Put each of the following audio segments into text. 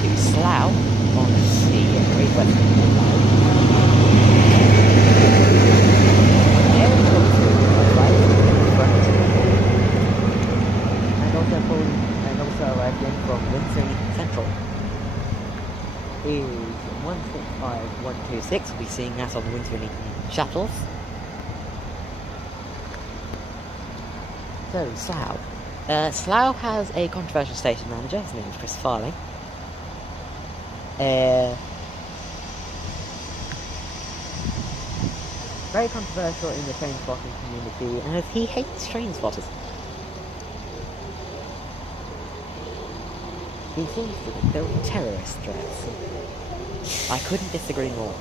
to Slough on the Great Western Mainline. Again from Worcester Central is 165126. We'll be seeing that on the Windsor and Eton shuttles. So, Slough. Slough has a controversial station manager. His name is Chris Farley. Very controversial in the train spotting community, as he hates train spotters. He seems to be built terrorist threats. I couldn't disagree more.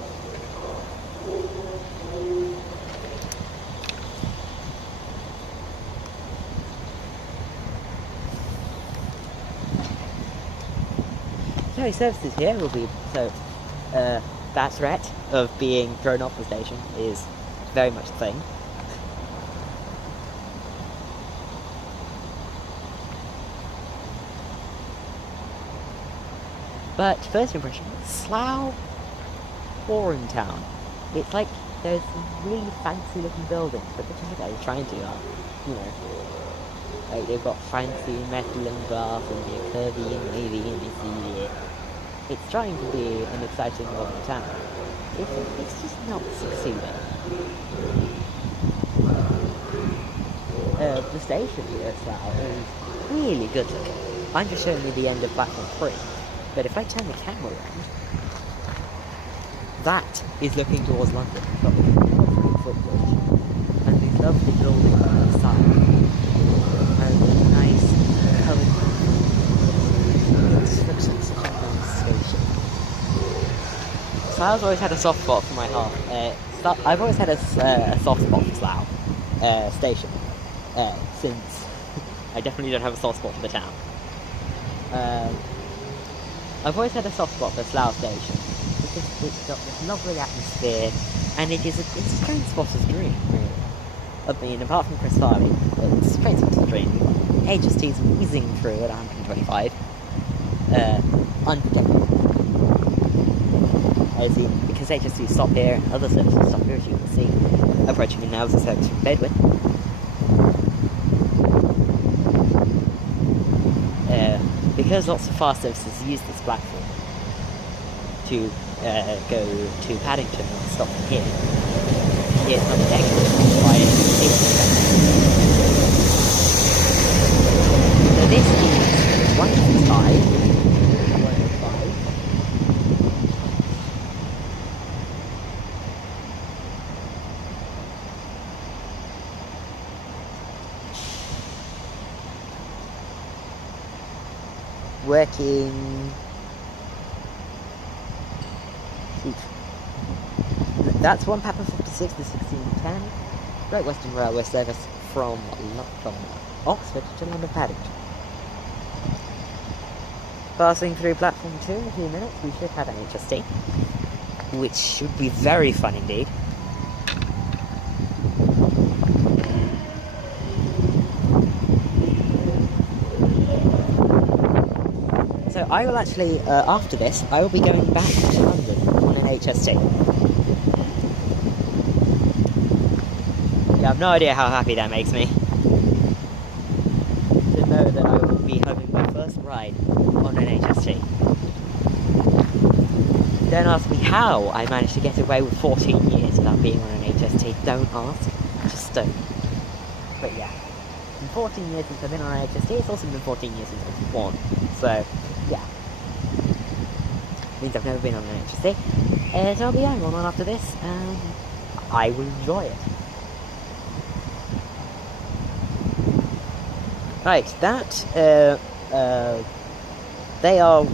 So services here will be that threat of being thrown off the station is very much the thing. But first impression, Slough, boring town. It's like there's some really fancy looking buildings, but the thing they're trying to are, like they've got fancy metal and glass and they're curvy and wavy and this. It's trying to be an exciting modern town. It's just not succeeding. The station here at Slough is really good looking. I'm just showing you the end of platform 3. But if I turn the camera around, that is looking towards London. We've got the lovely footbridge and these lovely buildings on the side. And a nice coloured. It looks like such a nice station. Slough's always had a soft spot for my heart. I've always had a soft spot for Slough station. Since I definitely don't have a soft spot for the town. I've always had a soft spot for Slough Station because it's got this lovely atmosphere and it's a train spotter's dream, really. I mean, apart from Chris Farley, it's a train spotter's dream. HST's whizzing through at 125. Unpredictable. As in, because HST stop here and other services stop here, as you can see, approaching me now as a service from Bedwin. Because lots of fast services use this platform to go to Paddington and stop here, it's not protected by HST. So this is 165. Working. That's one Papa 56, the 1610. Great Western Railway service from Oxford to London Paddington. Passing through platform 2 in a few minutes, we should have an HST, which should be very fun indeed. So I will actually, after this, I will be going back to London on an HST. Yeah, I have no idea how happy that makes me. To know that I will be having my first ride on an HST. Don't ask me how I managed to get away with 14 years without being on an HST. Don't ask, just don't. But yeah, in 14 years since I've been on an HST, it's also been 14 years since I was born. So, yeah. Means I've never been on an HST. So I'll be going on after this, and I will enjoy it. Right, that, they are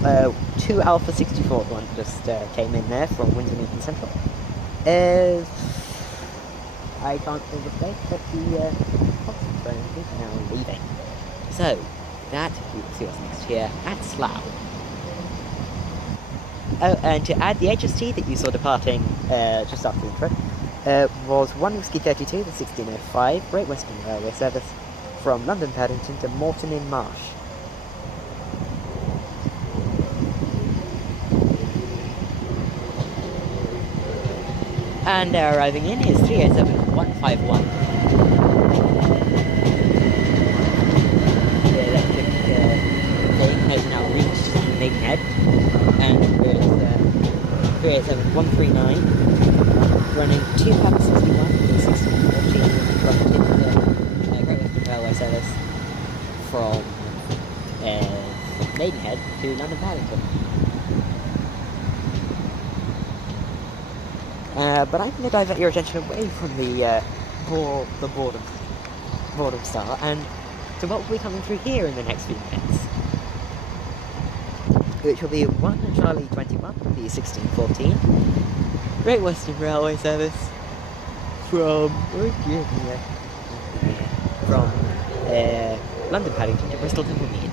2 Alpha 64 ones just came in there from Windsor and Eton Central. I can't fill the space, but the Oxford train is now leaving. So, that we will see what's next here at Slough. Oh, and to add, the HST that you saw departing just after the intro was 1 Whiskey 32, the 1605 Great Western Railway service from London Paddington to Moreton in Marsh. And arriving in is 387151. The electric train has now reached Maidenhead, and with 387139 running 2 past 61 and 1614 from Great Western Railway service from Maidenhead to London Paddington. But I'm going to divert your attention away from the boredom star and to what will be coming through here in the next few minutes, which will be 1 Charlie 21, the 1614 Great Western Railway service from London Paddington to Bristol Temple Meads.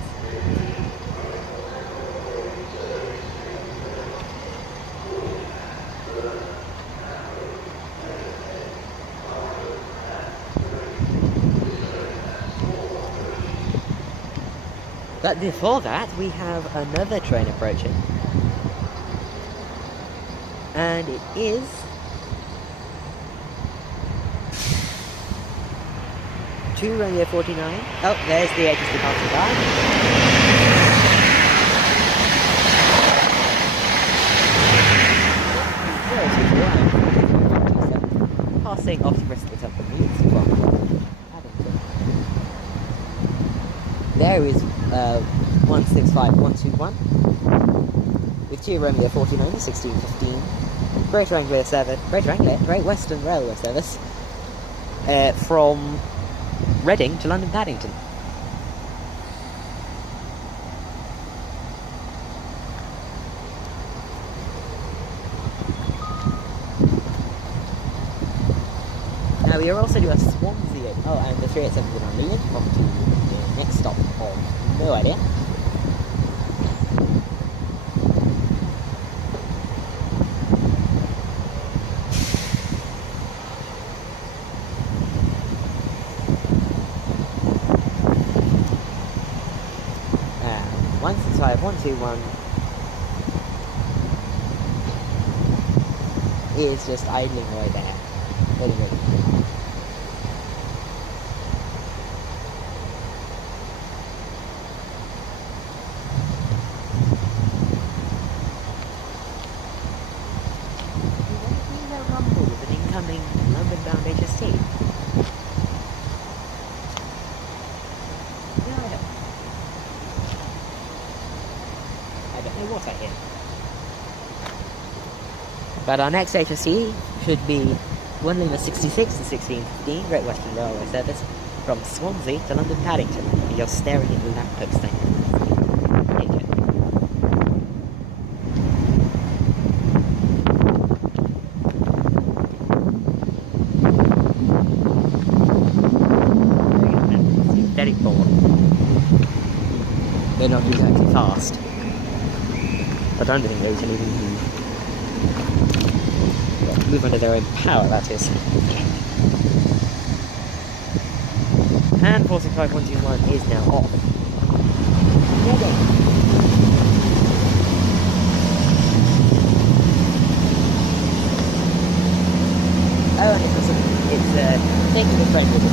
But before that, we have another train approaching. And it is... Two Romeo 49. Oh, there's the agency passing by. Passing off to Bristol Temple Meads from Paddington. There is 165121 with 2 Romeo 49 1615 Great Western Railway service from Reading to London Paddington. Now we are also doing a Swansea. Oh, and the 3871 leaving from to the next stop of no idea. And 165121 is just idling right there. Really, really. London-bound HST. No, I don't know what I hear. But our next HST should be 1 Lima 66 and 1615 Great Western Railway service from Swansea to London Paddington. And you're staring at the lamppost thing. They're not exactly fast, but I don't think they can even move under their own power, that is. And 465-121 is now off. Ready. Oh, and it's taking the train with it.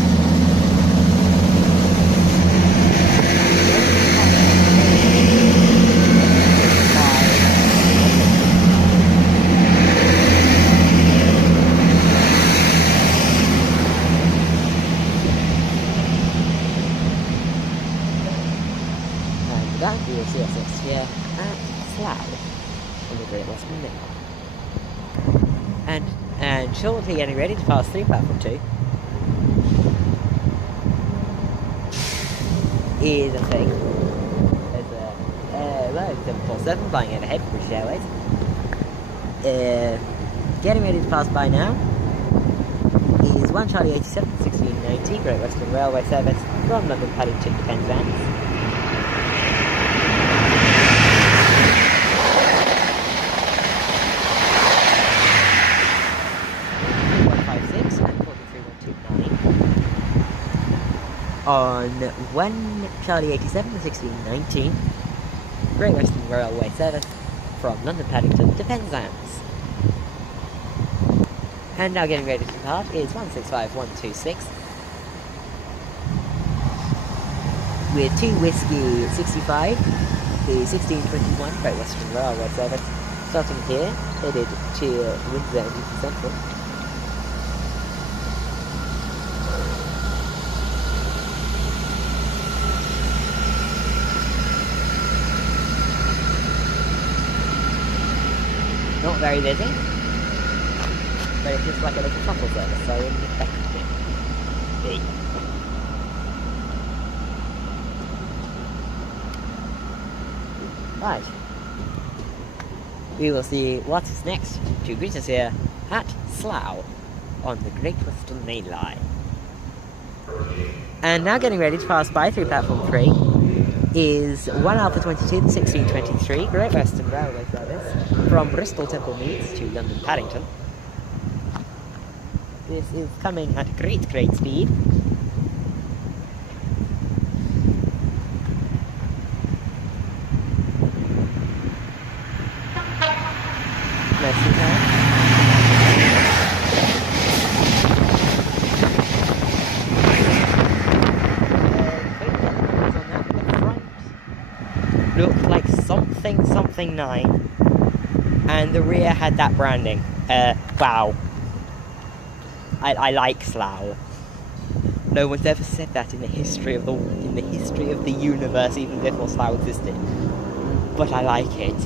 That will see us here at Slough in the Great Western Mainline. And shortly getting ready to pass through platform 2 is a thing. There's a 747 flying overhead from British Airways. Getting ready to pass by now is 1 Charlie 87 1690 Great Western Railway service from London Paddington to Penzance. On 1 Charlie 87 1619 Great Western Railway service from London Paddington to Penzance. And now getting ready to depart is 165126 with 2 Whiskey 65, the 1621 Great Western Railway service, starting here, headed to Windsor and Exeter Central. Not very busy, but it's just like a little shuttle service, so I wouldn't expect it to be. Right. We will see what is next to greet us here at Slough on the Great Western Mainline. And now getting ready to pass by through platform 3 is 1 Alpha 22, the 1623 Great Western Railway service from Bristol Temple Meads to London Paddington. This is coming at great speed. Merci, looked like something 9, and the rear had that branding. Wow. I like Slough. No one's ever said that in the history of the universe, even before Slough existed. But I like it.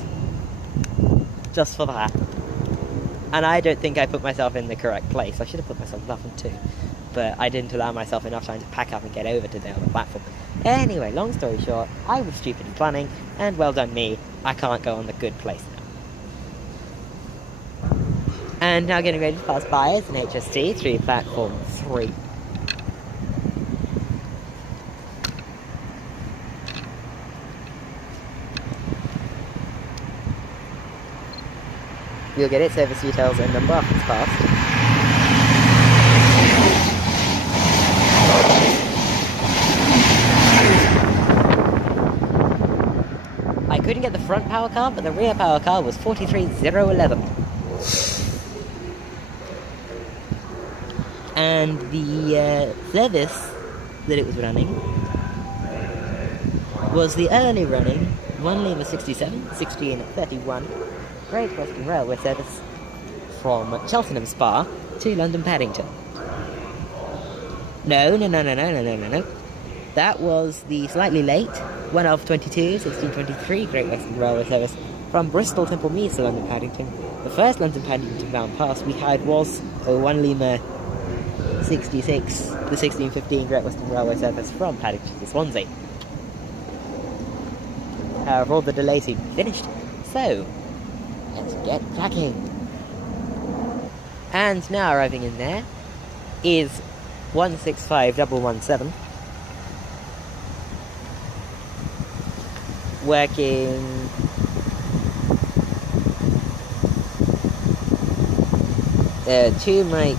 Just for that. And I don't think I put myself in the correct place. I should have put myself in platform 2. But I didn't allow myself enough time to pack up and get over to the other platform. Anyway, long story short, I was stupid in planning, and well done me, I can't go on the good place now. And now getting ready to pass by is an HST through platform 3. You'll get its service details and number after it's passed. I couldn't get the front power car, but the rear power car was 43011. And the service that it was running was the early running 1 Lima 67, 1631 Great Western Railway service from Cheltenham Spa to London Paddington. No. That was the slightly late 1 Alpha 22, 1623 Great Western Railway service from Bristol Temple Meads to London Paddington. The first London Paddington bound pass we had was 1 Lima 66, the 1615 Great Western Railway service from Paddington to Swansea. However, all the delays seem finished, so let's get cracking. And now arriving in there is 165117, working two Mike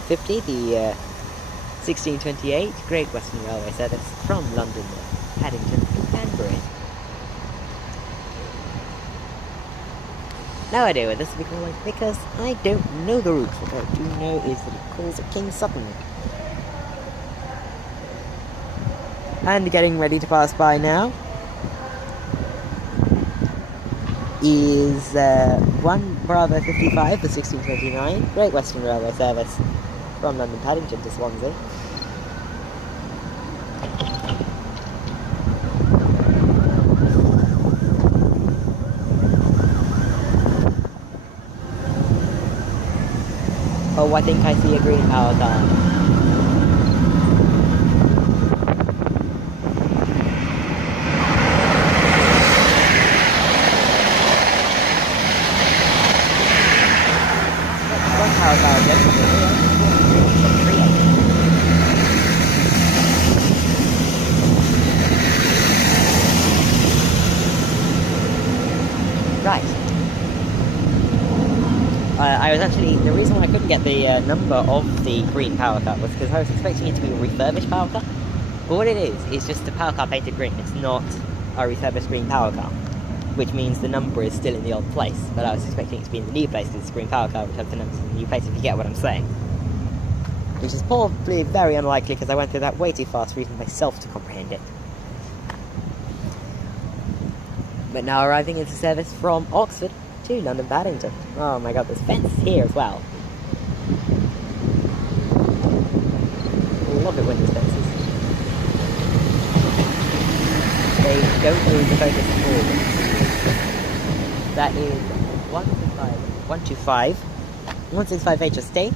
50, the 1628 Great Western Railway service from London Paddington to Canberra. No idea what this will be called, because I don't know the route. What I do know is that it calls it King Sutton. And getting ready to pass by now is 1 Bravo 55, the 1629 Great Western Railway service from London Paddington to Swansea. Oh, I think I see a green power car. One power car, right. I was actually, the reason why I couldn't get the number of the green power car was because I was expecting it to be a refurbished power car. But what it is just a power car painted green. It's not a refurbished green power car. which means the number is still in the old place, but I was expecting it to be in the new place because it's a green power car which has the numbers in the new place, if you get what I'm saying. Which is probably very unlikely because I went through that way too fast for even myself to comprehend it. But now arriving into service from Oxford to London Paddington. Oh my god, there's fences here as well. Love it when there's fences. They don't lose the focus at all. That is 125 HSD.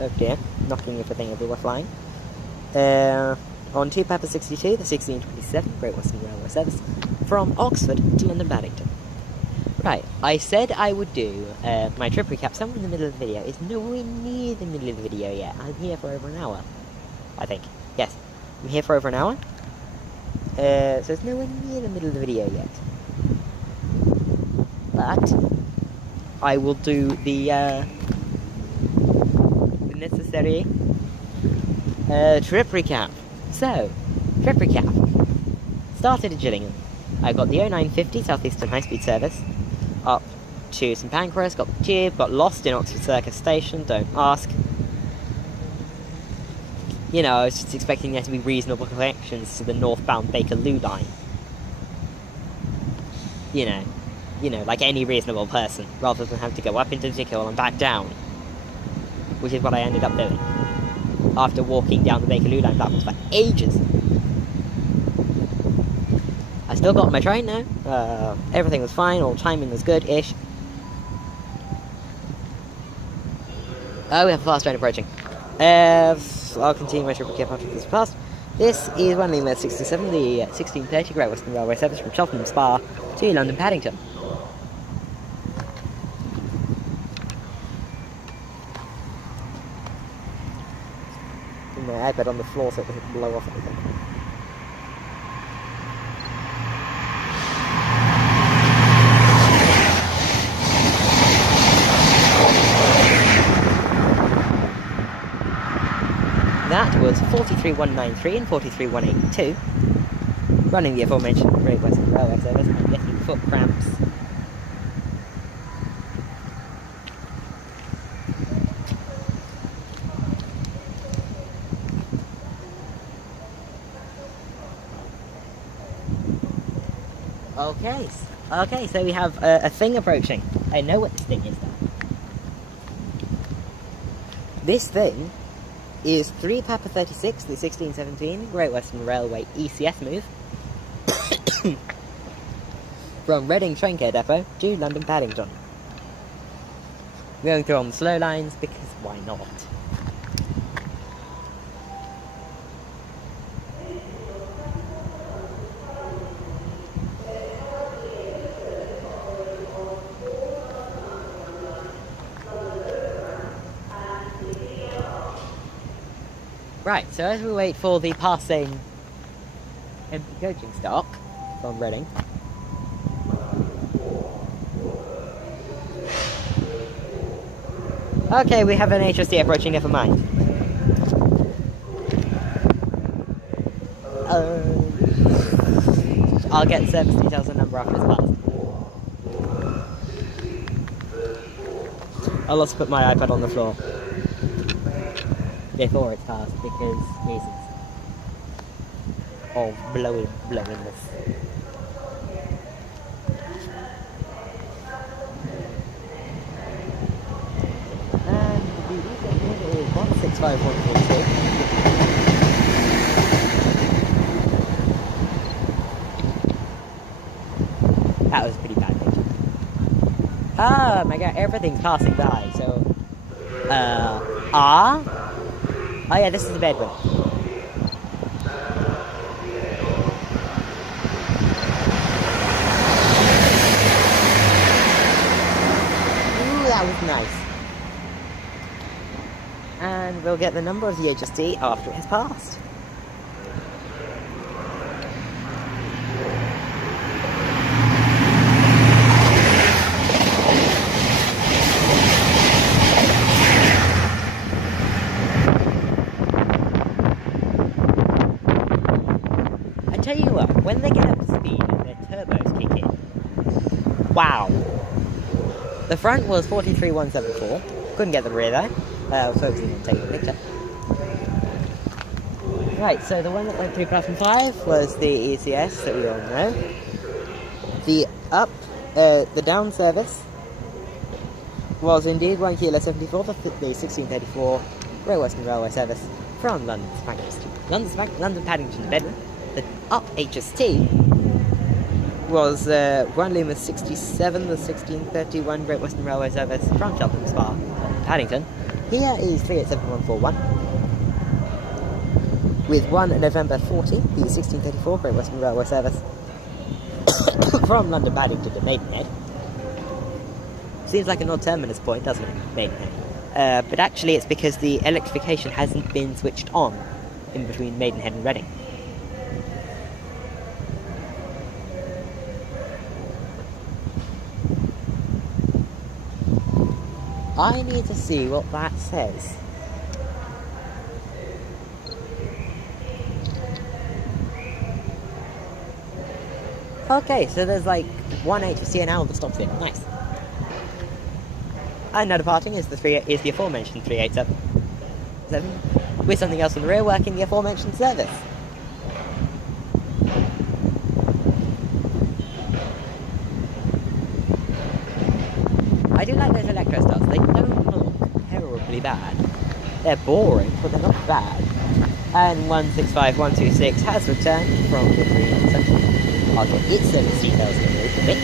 Oh dear, knocking everything everywhere flying. On 2 Pepper 62, the 1627 Great Western Railway service from Oxford to London Paddington. Right, I said I would do my trip recap somewhere in the middle of the video. It's nowhere near the middle of the video yet. I'm here for over an hour, I think. Yes, I'm here for over an hour. So it's nowhere near the middle of the video yet. But I will do the necessary trip recap. So, trip recap. Started at Gillingham. I got the 0950 South Eastern High Speed service up to St Pancras, got the tube, got lost in Oxford Circus Station, don't ask. You know, I was just expecting there to be reasonable connections to the northbound Bakerloo line. You know, like any reasonable person, rather than having to go up into Dickhill and back down. Which is what I ended up doing. After walking down the Bakerloo line platforms for ages. I still got my train now. Everything was fine, all timing was good-ish. Oh, we have a fast train approaching. I'll continue my trip recap after this past. This is running the 67, the 1630 Great Western Railway service from Cheltenham Spa to London Paddington. Put my iPad on the floor so it doesn't blow off anything. That was 43193 and 43182, running the aforementioned Great Western Railway service and getting foot cramps. Okay, so we have a thing approaching. I know what this thing is now. This thing is 3 Papa 36, the 1617 Great Western Railway ECS move from Reading train care depot to London Paddington. We're going through on the slow lines because why not? Right, so as we wait for the passing empty coaching stock from Reading, okay, we have an HSD approaching, never mind. I'll get service details and number after it's passed. I'll also put my iPad on the floor before it's passed because reasons of blowingness. And the ECS is 165142. That was a pretty bad picture. Oh my god, everything's passing by, so oh yeah, this is the bed one. Ooh, that was nice. And we'll get the number of the HSD after it has passed. Tell you what, when they get up to speed and their turbos kick in, Wow. The front was 43,174. Couldn't get the rear though. I was focusing on taking a picture. Right, so the one that went through platform 5 was the ECS that we all know. The down service was indeed 1 Kilo 74, the 1634 Great Western Railway service from London to London Paddington, Bedford. The up HST was 1 Lima 67, the 1631 Great Western Railway service from Cheltenham Spa, Paddington. Here is 387141. With 1 November 40, the 1634 Great Western Railway service from London Paddington to Maidenhead. Seems like an odd terminus point, doesn't it? Maidenhead. But actually it's because the electrification hasn't been switched on in between Maidenhead and Reading. I need to see what that says. Okay, so there's like one HST an hour that stops here. Nice. And now departing is the aforementioned 387 with something else on the rear working the aforementioned service. I do like those electro starts. They don't look terribly bad. They're boring, but they're not bad. And 165126 has returned from the Reading and Central. I'll get its service details in a little bit.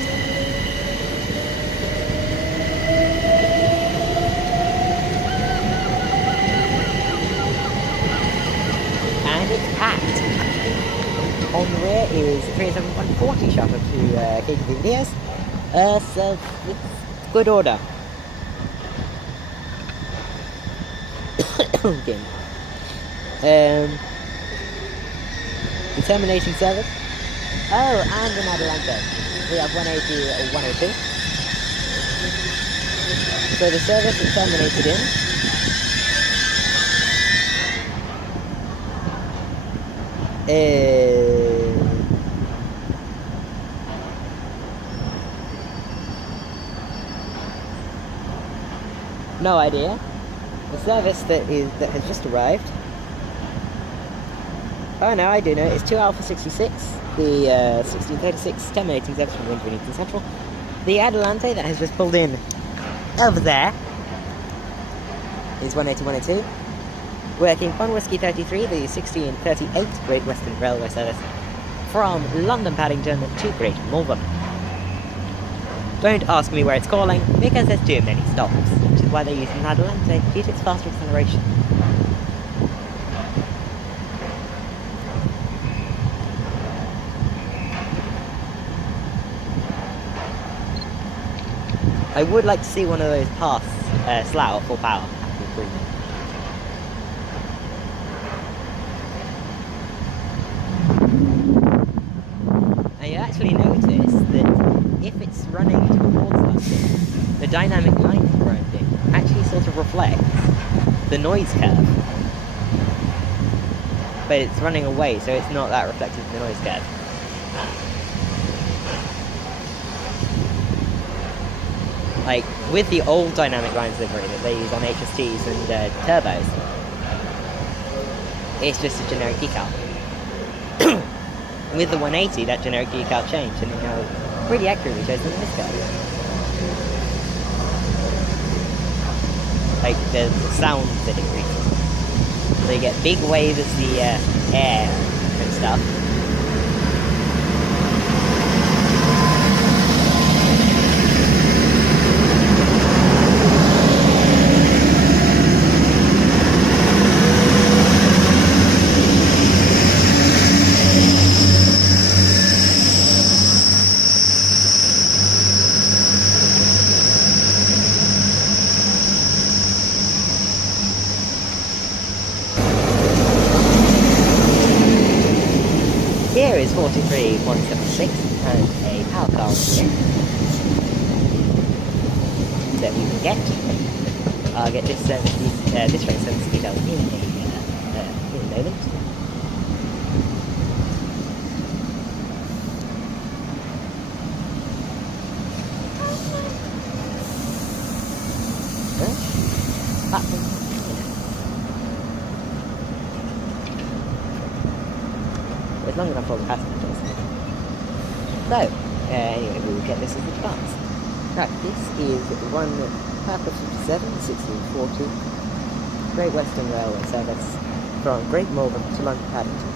And it's packed. On the rear is 37140 shuttle to KGV so it's good order. Okay. The terminating service. Oh, and an Adelante. We have 180 or 102. So the service is terminated in. No idea. The service that has just arrived. Oh no, I do know. It's 2 Alpha 66, the 1636 terminating service from Reading and Central. The Adelante that has just pulled in over there is 180 102. Working 1 Whiskey 33, the 1638 Great Western Railway service from London Paddington to Great Malvern. Don't ask me where it's calling, because there's too many stops, which is why they use an Adelante due to its faster acceleration. I would like to see one of those pass Slough at full power. Now you actually notice that if it's running towards us, the dynamic line grinding actually sort of reflects the noise curve. But it's running away, so it's not that reflective of the noise curve. Like, with the old dynamic lines livery that they use on HSTs and turbos, it's just a generic decal. With the 180, that generic decal changed, and it now pretty accurately shows the noise curve. Like, the sound that it creates. So you get big waves of the air and stuff. Here is 43176 and a power car here that we will get. I'll get this train service details in a moment. It's long enough for the passengers. So, anyway, we'll get this as a chance. Right, this is one Purple 57, 1640, Great Western Railway service from Great Malvern to London Paddington.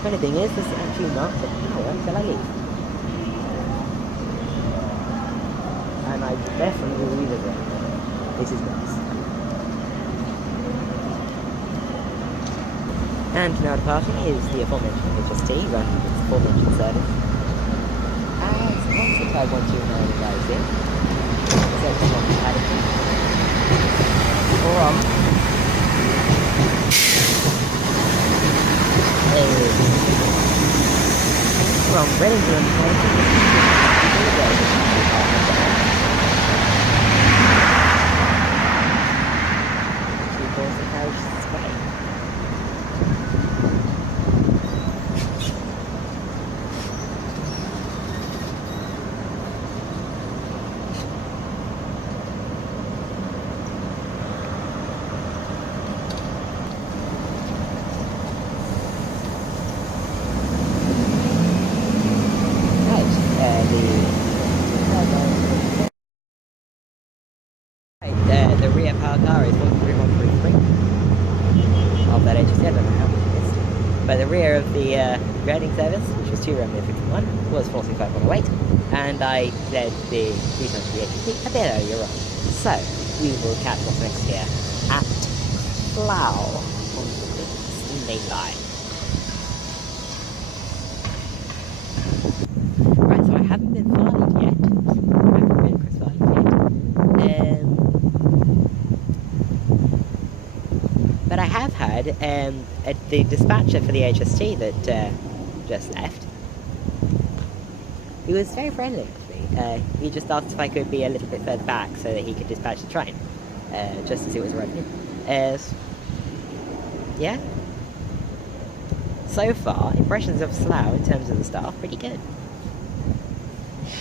Funny thing is, this is actually not an hour until I leave. And I definitely will read it. This is nice. And now departing is the aforementioned HST running its aforementioned service. As once the 5129 arrives in, Exeter St Davids, from Reading and London Paddington, the carriage display. The rear power car is 13133 of that HST. I don't know how much it is. But the rear of the Reading service, which was 2 Romeo 51, was 45108, and I led the return to the HST a bit earlier on. So, we will catch what's next here at Slough on the Great Western Mainline. Right, so I haven't been farted yet. I haven't been Chris farted yet. But I have had the dispatcher for the HST that just left. He was very friendly, actually. He just asked if I could be a little bit further back so that he could dispatch the train, just as it was arriving. Yeah. So far, impressions of Slough in terms of the staff, pretty good.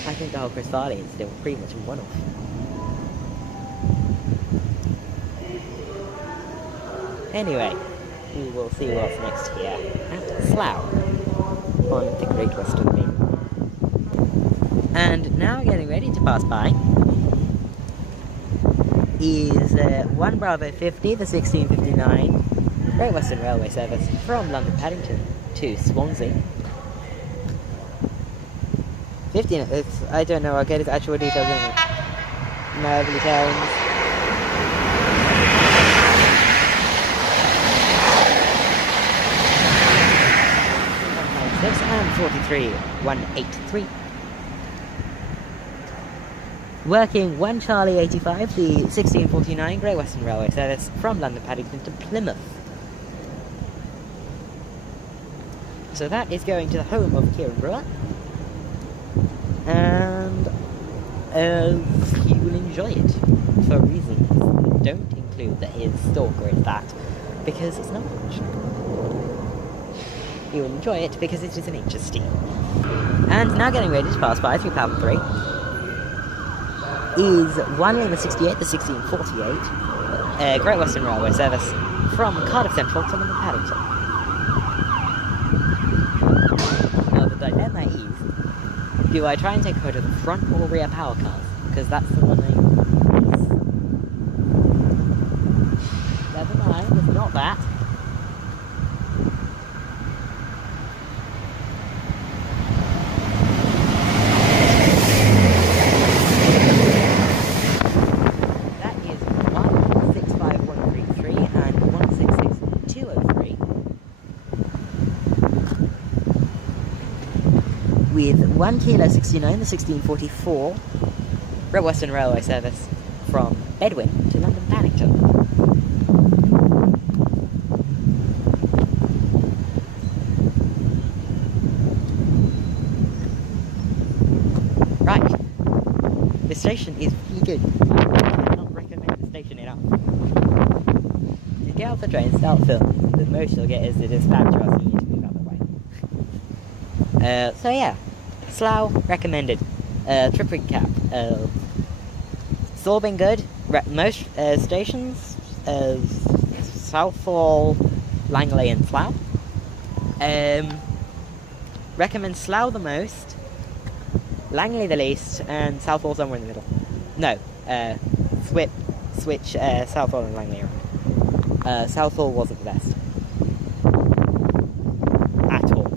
I think the whole Chris Farley is still pretty much a one-off. Anyway, we will see what's next here at Slough on the Great Western Mainline. And now getting ready to pass by is 1 Bravo 50, the 1659 Great Western Railway service from London Paddington to Swansea. 15, I don't know, I'll get its actual details in it. Nervely Towns. And 43183. Working 1 Charlie 85, the 1649 Great Western Railway service from London Paddington to Plymouth. So that is going to the home of Kieran Brewer. And you will enjoy it for reasons that don't include that his stalker is that, because it's not much. You will enjoy it because it is an HST. And now getting ready to pass by through Platform 3 is 1 Lima 68, the 1648 Great Western Railway service from Cardiff Central to Plymouth and Paddington. Now the dilemma is, do I try and take a photo of the front or rear power cars? Because that's the one I... Never mind, it's not that. With 1 Kilo 69, the 1644 Great Western Railway service from Bedwin to London Paddington. Right, this station is really good. I cannot recommend the station enough. You get off the train, start filming, the most you'll get is the dispatcher asking you to move out of the way. So yeah, Slough, recommended. Trip recap. It's all been good. Most stations, Southall, Langley and Slough. Recommend Slough the most, Langley the least, and Southall somewhere in the middle. No, switch Southall and Langley around. Southall wasn't the best. At all.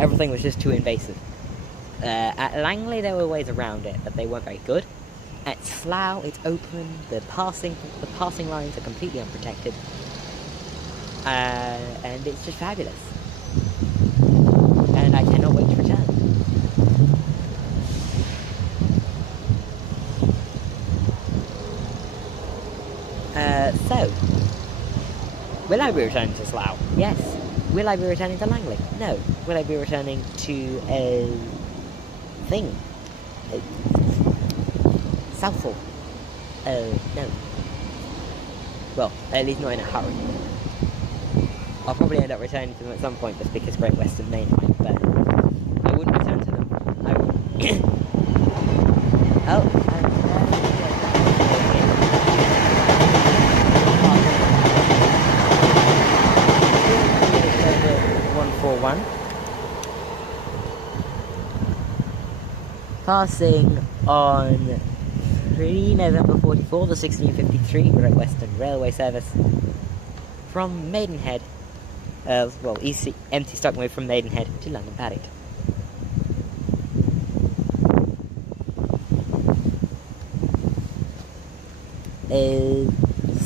Everything was just too invasive. At Langley there were ways around it, but they weren't very good. At Slough it's open, the passing lines are completely unprotected. And it's just fabulous. And I cannot wait to return. So, will I be returning to Slough? Yes. Will I be returning to Langley? No. Will I be returning to a thing? Southall? No. Well, at least not in a hurry. I'll probably end up returning to them at some point just because Great Western Mainline, but I wouldn't return to them. Oh, and 141. Passing on 3 November 44, the 1653 Great Western Railway service from Maidenhead. Empty stock move from Maidenhead to London Paddington.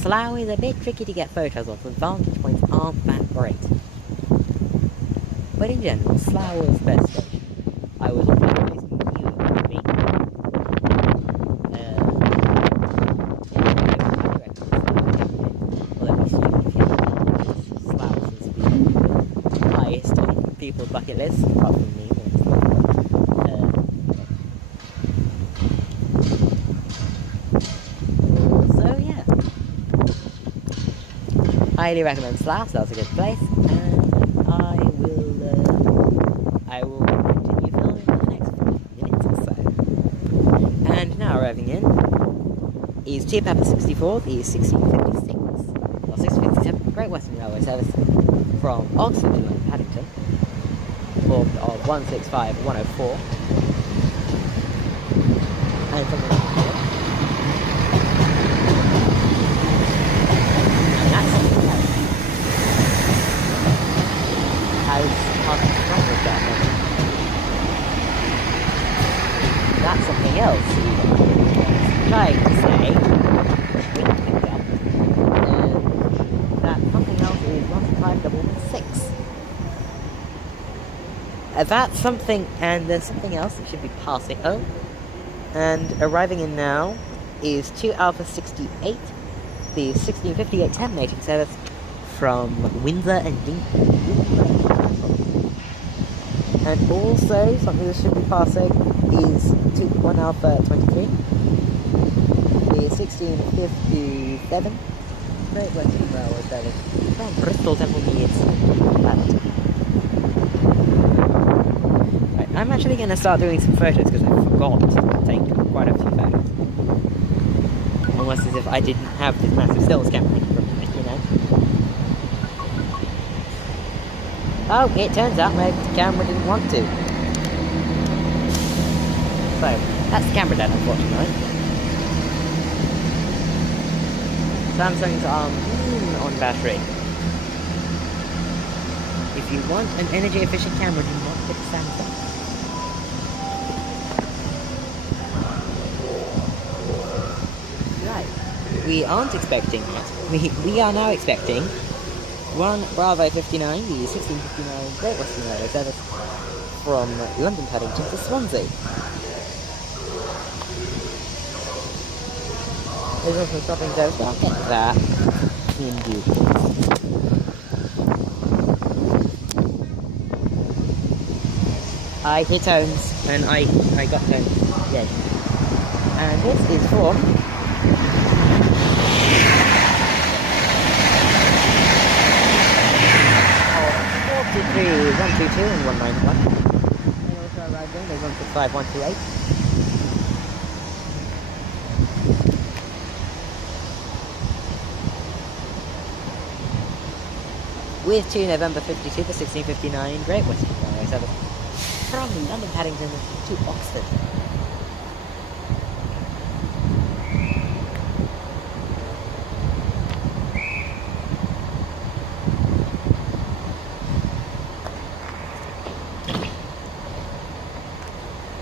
Slough is a bit tricky to get photos of, the vantage points aren't that great. But in general, Slough was the best station. I was always knew it would be. People's bucket list, apart from me. So yeah, highly recommend Slough. That's a good place, and I will continue filming for the next 15 minutes or so. And now arriving in is Tier Pepper 64, the 1656 or 1657 Great Western Railway service from Oxford and London Paddington. Of 165 104 and something like that. And that's something else. Has Cardiff Central down there. That's something else. Trying to say that something else is 155 That's something, and there's something else that should be passing. Oh, and arriving in now is 2 Alpha 68, the 1658 terminating service from Windsor and And also, something that should be passing is 1 Alpha 23, the 1657 Great Western Railway service from Bristol Temple Meads. I'm actually going to start doing some photos because I forgot to take quite a few photos. Almost as if I didn't have this massive stills camera, you know. Oh, it turns out my camera didn't want to. So, that's the camera dead, unfortunately. Samsung's are on battery. If you want an energy efficient camera, do not pick Samsung. We aren't expecting that. We are now expecting 1 Bravo 59, the 1659 Great Western Railway service from London Paddington to Swansea. There's also stopping service, but I'll get to that in due course. I hit tones, and I got tones. Yay. And this is for 43 122 and 191. And also arriving, there's 165, 128. With 2 November 52 for 1659, Great Western Mainline service from London Paddington to Oxford.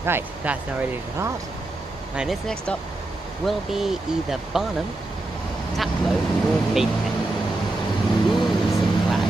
Right, that's now ready to depart. And this next stop will be either Barnum, Taplow, or Maidenhead. Ooh, some flag.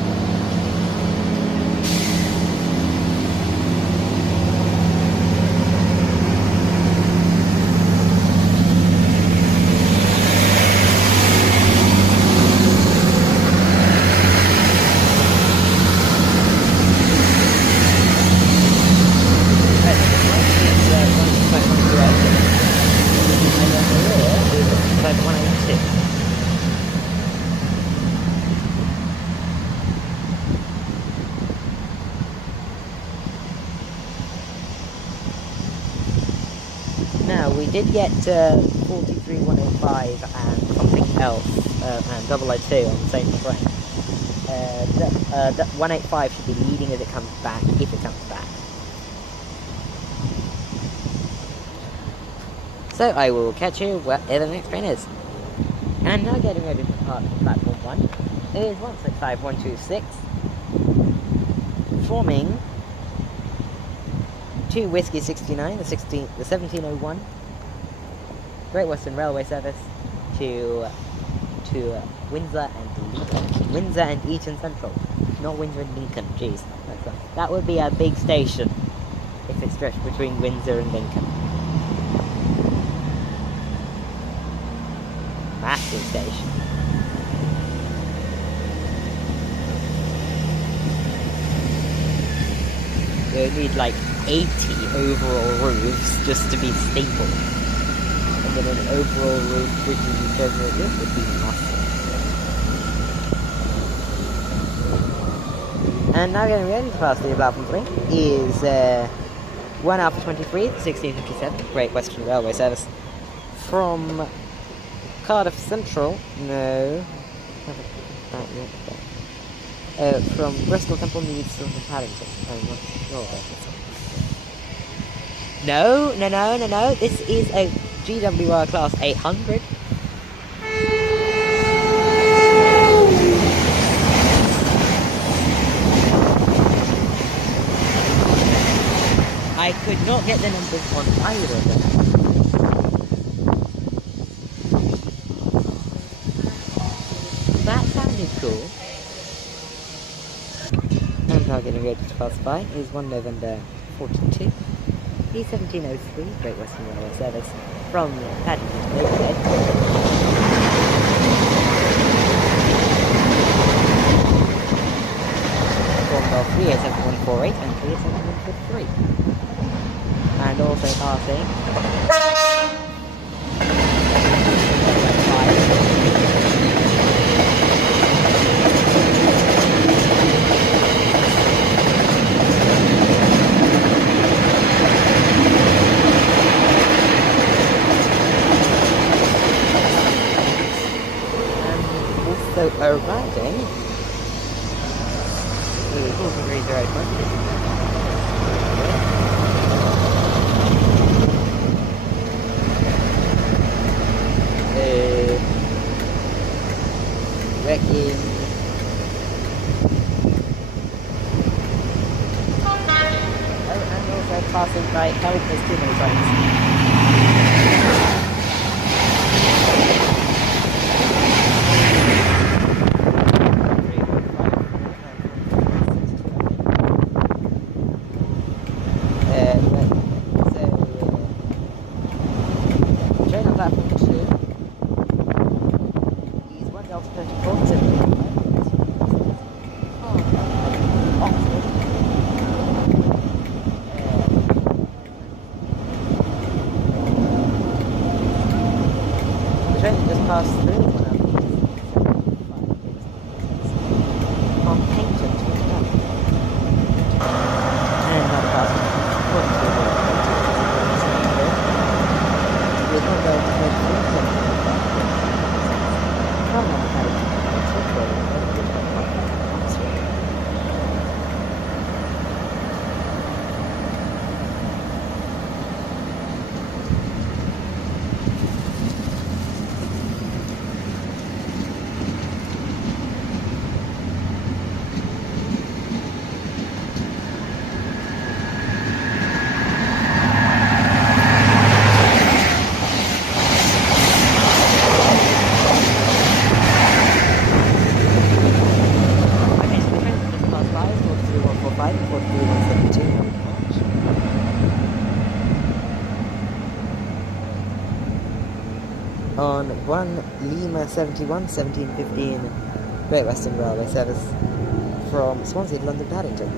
Now, we did get 43105 and something else, and 002 on the same train. 185 should be leading as it comes back, if it comes back. So I will catch you where the next train is. And now getting ready to depart from platform 1 is 165126, forming 2 Whiskey 69, the 1701 Great Western Railway service to Windsor and Eton Central, not Windsor and Lincoln. Jeez, that would be a big station if it stretched between Windsor and Lincoln. Massive station. You would need like 80 overall roofs just to be stable. And then an overall roof bridging each over this would be massive. And now getting ready to pass the platform 3 is 1 Alpha 23, 1657, Great Western Railway service from Cardiff Central. No, haven't that yet. From Bristol Temple Meads to London Paddington. I'm not sure. No. This is a GWR Class 800. I could not get the numbers on either of them. That sounded cool. And now getting ready to pass by is 1 November 42. The 1703 Great Western Railway service from Paddington to Maidenhead. Formed of 387148 and 387153. And also passing arriving. Ooh, 4301. Wrecking. Oh, and also passing by help us too many times. 145 and 43 172. On 1 Lima 71 1715 Great Western Railway service from Swansea to London Paddington.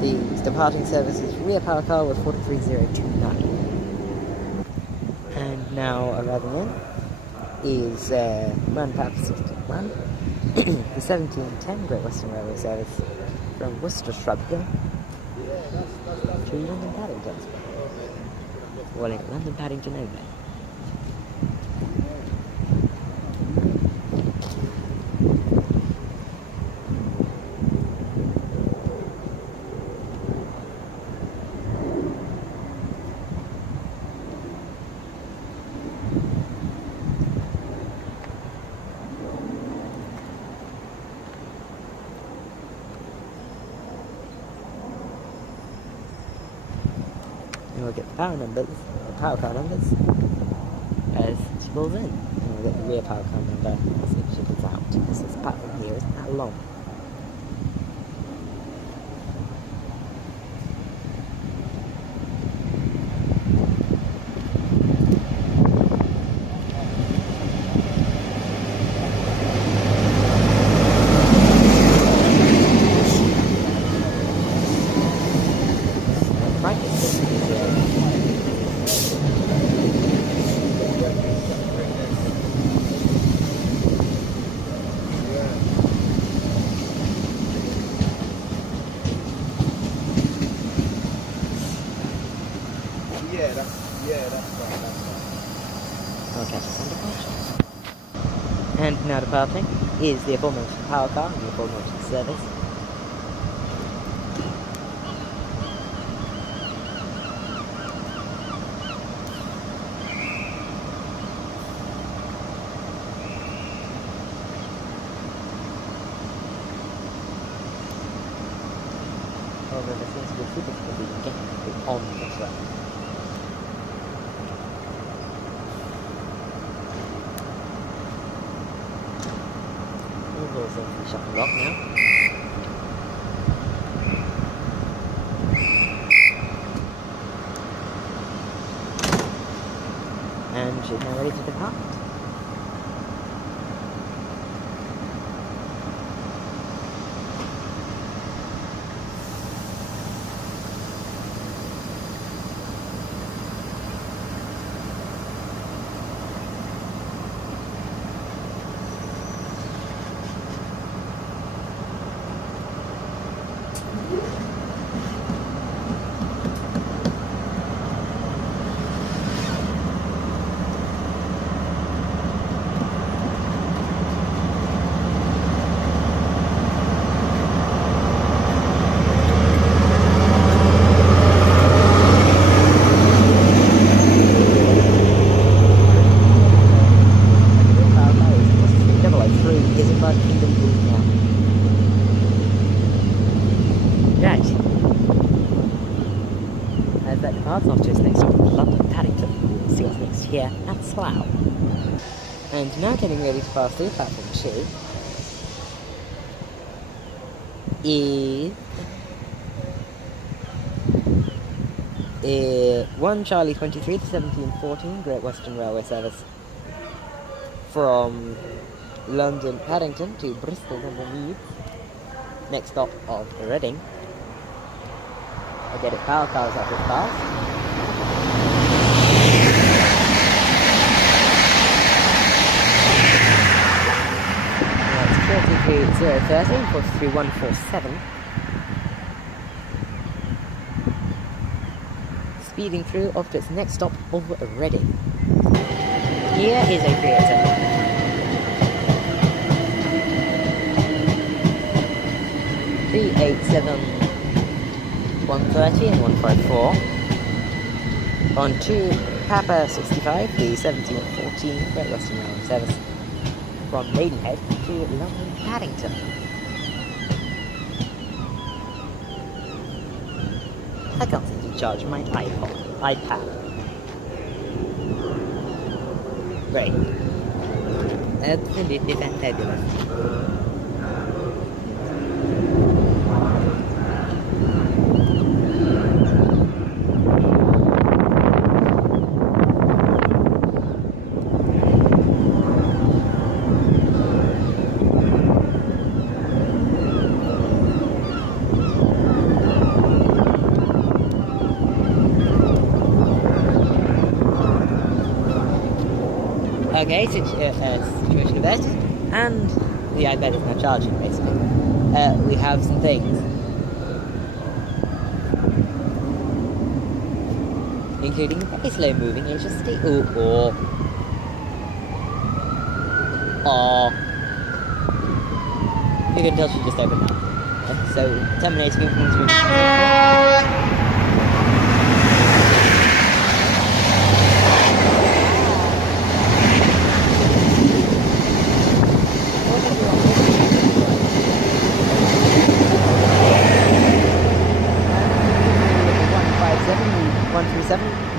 The departing service is rear power car with 43029. And now arriving in is Manpath 61, the 1710 Great Western Railway service from Worcester Foregate to London Paddington. Well, in London Paddington only. We'll get the power car numbers, as she pulls in. And we'll get the rear power car number as she pulls out. This platform here isn't that long. And now departing is the aforementioned power car and the aforementioned service. However, there seems to be a few difficulties in getting people on the train. We'll simply shut the lock now. And she's now ready to depart. That departs off to its next stop, London Paddington. See what's next here at Slough. And now getting ready to pass through platform 2 is 1 Charlie 23 to 1714 Great Western Railway service from London Paddington to Bristol Temple Meads. Next stop of Reading. I get it, power cars up as fast. That's 43030, 43147. Speeding through off to its next stop of Reading. Here is a 387. 387. 130 and 154. On to Papa 65, the 1714 Great Western Mainline service from Maidenhead to London Paddington. I can't seem to charge my iPad. Great. Absolutely fantabulous. Okay, situation reversed, and the iPad is now charging, basically. We have some things. Including very slow moving HSD. You can tell she just opened up. So, terminating moving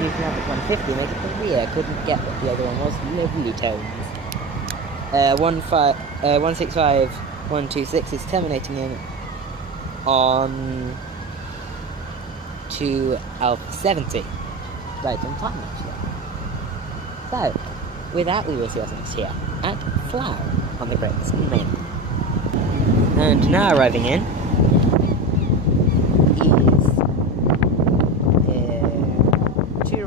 using up at 150, make it the rear, couldn't get what the other one was, lovely tones. 165-126 is terminating in on to Alpha 70. Right on time actually. So, with that we will see what's next here at Slough on the Great Western Mainline. And now arriving in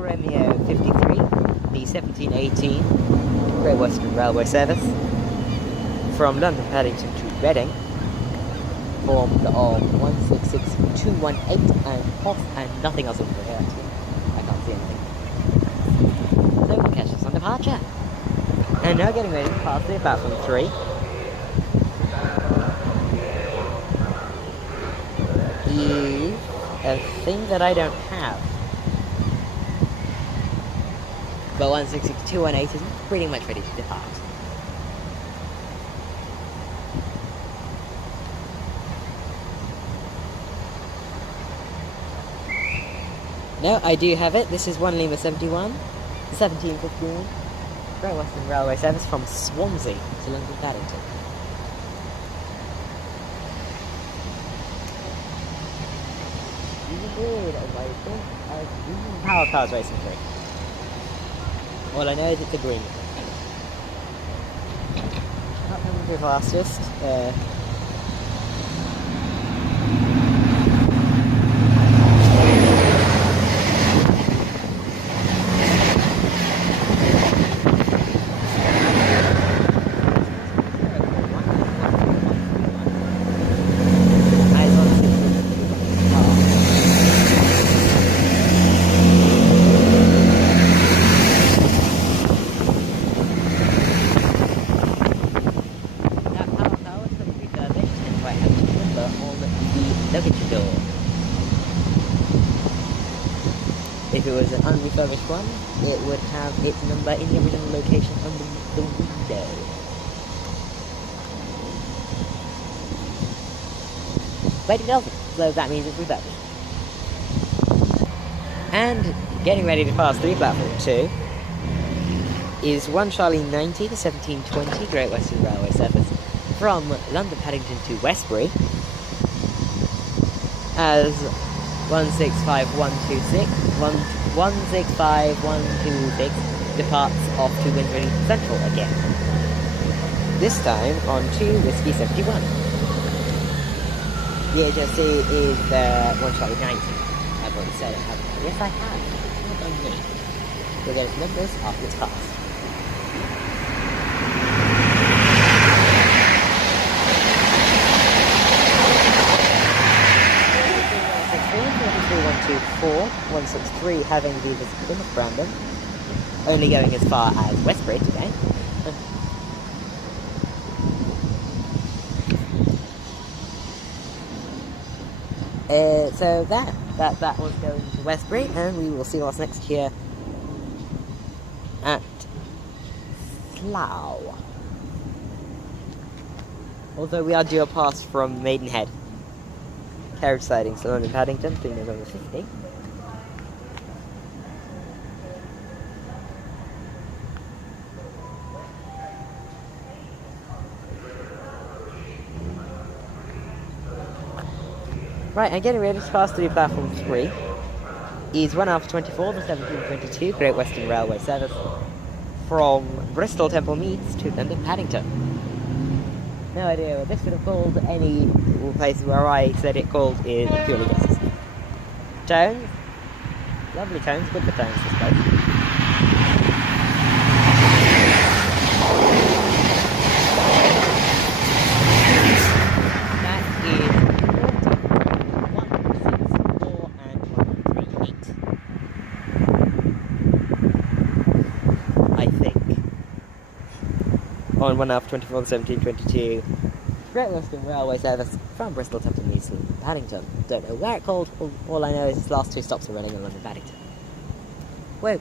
Romeo 53, the 1718 Great Western Railway service from London Paddington to Reading, formed of 166218 and off and nothing else over here actually. I can't see anything. So we'll catch us on departure. And now getting ready to pass the platform 3. Is a thing that I don't have. But 16218 is pretty much ready to depart. No, I do have it. This is 1 Lima 71, 1715, Great Western Railway service from Swansea to London Paddington. Power Cars Racing 3. All I know is it's a green. Not coming through fastest. If it was an unrefurbished one, it would have its number in the original location underneath the window. But it doesn't, so that means it's refurbished. And getting ready to pass through platform 2 is 1 Charlie 90, the 1720 Great Western Railway service from London Paddington to Westbury as 165126 departs off to Reading Central again. This time on 2 Whiskey 71. The HSC is 1 Charlie 90. I've already said it, haven't I? Yes, I have. Not on me. We'll get its numbers after it's passed. Four, 163 having the visit to Plymouth Brandon, only going as far as Westbury today. So that was going to Westbury, and we will see what's next here at Slough. Although we are due a pass from Maidenhead. Carriage sidings to London Paddington, through November 50. Right, and getting ready to pass through platform 3 is 1 Alpha 24, the 1722 Great Western Railway service from Bristol Temple Meads to London Paddington. No idea what this could have called. Any place where I said it called is purely guesses. Tones. Lovely tones, good for tones this place. on 1 hour 24 1722. Great Western Railway service from Bristol Temple Meads to Paddington. Don't know where it called, all I know is its last 2 stops are Reading and London Paddington. Whoa.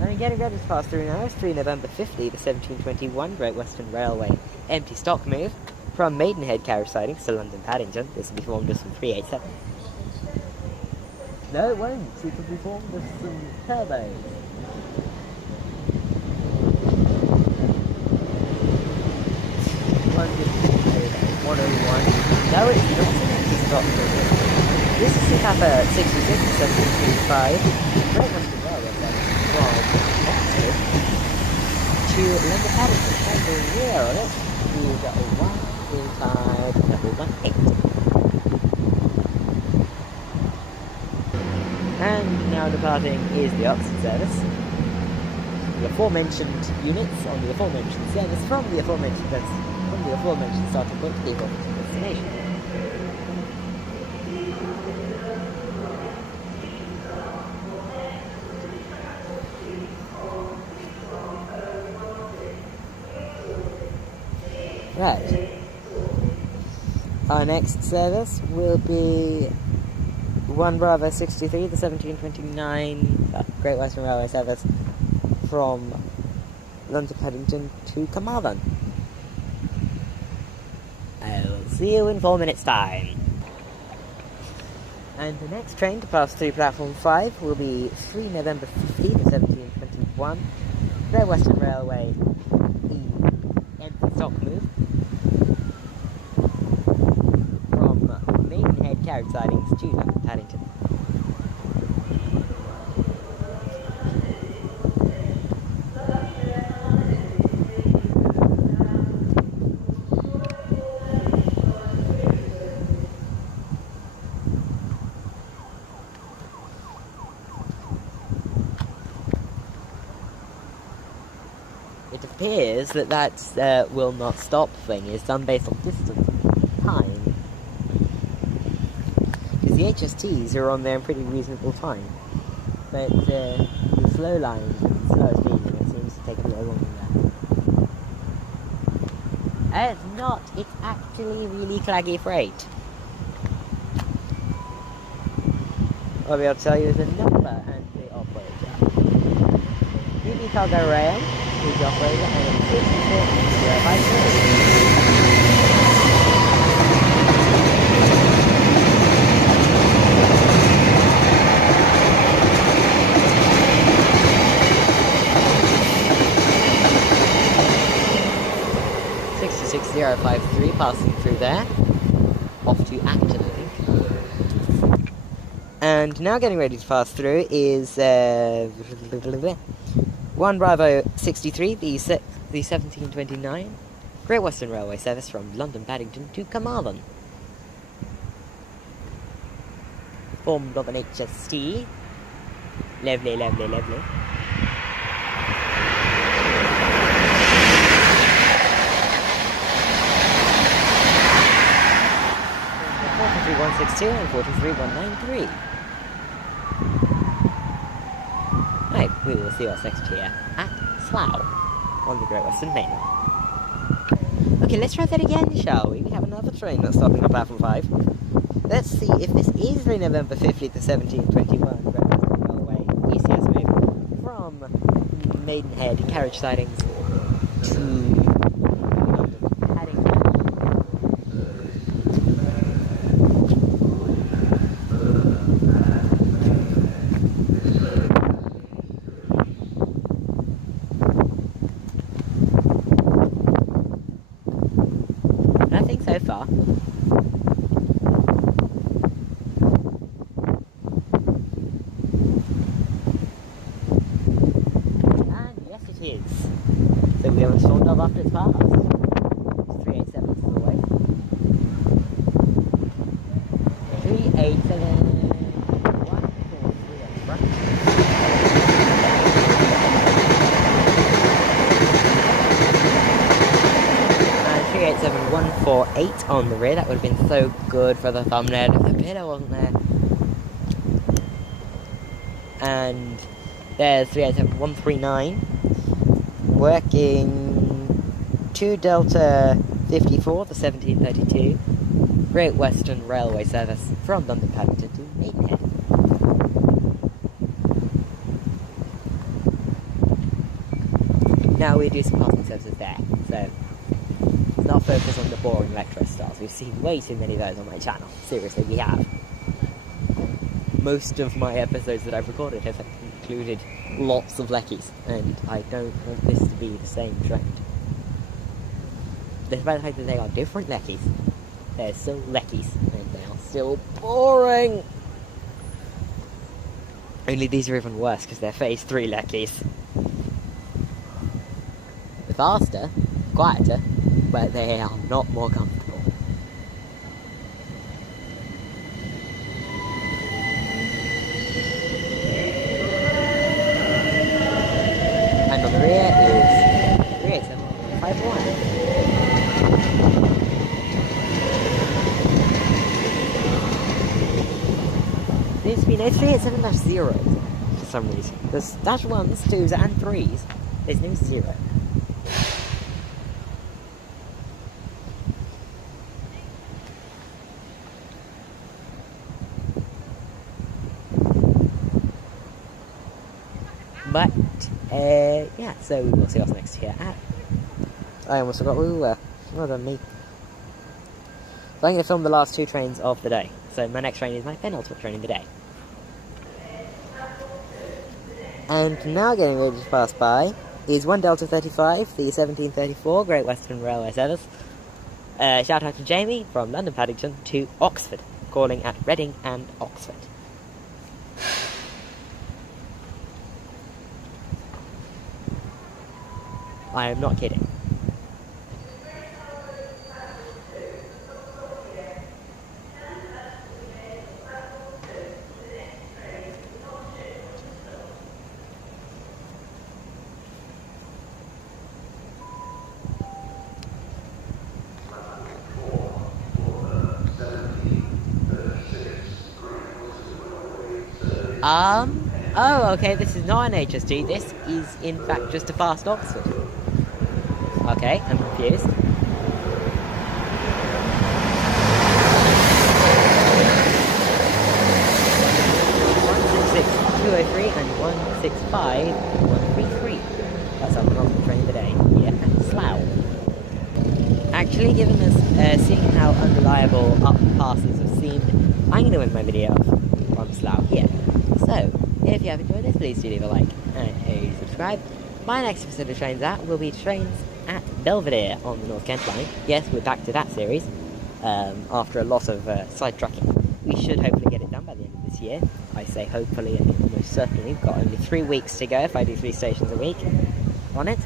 I'm getting ready to pass through now. It's 3 November 50, the 1721 Great Western Railway empty stock move from Maidenhead carriage sidings to London Paddington. This will be formed as some 387. No, it won't. It will be formed as some turbos. No, it's not an empty stock move. This is Kappa 66 1725. Great Western Railway from Oxford to London Paddington. And the rear on it, we've got a 1 5 And now departing is the Oxford service. The aforementioned units on the aforementioned service from the aforementioned starting point to the aforementioned destination. Right. Our next service will be 1 Bravo 63, the 1729 Great Western Railway service from London Paddington to Carmarthen. I'll see you in 4 minutes' time. And the next train to pass through platform 5 will be 3 November 50, the 1721 Great Western Railway empty stock move from Maidenhead carriage sidings to London Paddington. It appears that will not stop thing is done based on distance and time. Because the HSTs are on there in pretty reasonable time. But the slow lines and slower speeds, it seems to take a little longer than that. It's not, it's actually really claggy freight. What I'll be able to tell you is the number and the operator. UB Cargo Rail. The operator and 66053 passing through there, off to Acton, I think. And now getting ready to pass through is 1 Bravo 63, the 1729 Great Western Railway service from London Paddington to Carmarthen. Formed of an HST. Lovely, lovely, lovely. (43.162) and (43.193). Right, we will see what's next here at Slough on the Great Western Mainline. Okay, let's try that again, shall we? We have another train that's stopping on platform 5. Let's see if this is the November 50th, the 1721 Great Western Railway ECS move from Maidenhead carriage sidings to London Paddington. Nothing so far. And yes, it is. So we haven't stormed off after it's passed. 387 is the way. 387. 148 on the rear. That would have been so good for the thumbnail if the pillar wasn't there. And there's 387139 working 2 Delta 54, the 1732, Great Western Railway service from London Paddington to Maidenhead. Now we do some passing services there, so let's not focus on the boring retro styles. We've seen way too many of those on my channel. Seriously, we have. Most of my episodes that I've recorded have included lots of leckies, and I don't want this to be the same trend. Despite the fact that they are different leckies, they're still leckies, and they are still boring! Only these are even worse, because they're phase 3 leckies. They're faster, quieter, but they are not more comfortable. And on the rear is 38751. Seems to be no 387-0 for some reason. There's dash 1s, 2s and 3s. There's no 0. But, yeah, so we'll see what's next here at... I almost forgot where we were. Well done, me. So I'm going to film the last 2 trains of the day. So my next train is my penultimate train of the day. And now getting ready to pass by is 1 Delta 35, the 1734 Great Western Railway service. Shout out to Jamie from London Paddington to Oxford, calling at Reading and Oxford. I am not kidding. Oh, okay, this is not an HSG, this is in fact just a fast Oxford. Okay, I'm confused. and 165-133. That's our penultimate train of the day here at Slough. Actually, given us seeing how unreliable up passes have seemed, I'm going to end my video from Slough here. So, if you have enjoyed this, please do leave a like and a subscribe. My next episode of Trains At will be trains at Belvedere on the North Kent line. Yes, we're back to that series, after a lot of sidetracking. We should hopefully get it done by the end of this year. I say hopefully and almost certainly. We've got only 3 weeks to go if I do 3 stations a week on it.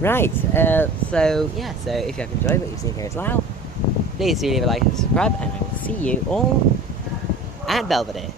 Right, so if you have enjoyed what you've seen here at Slough, please do leave a like and subscribe, and I will see you all at Belvedere.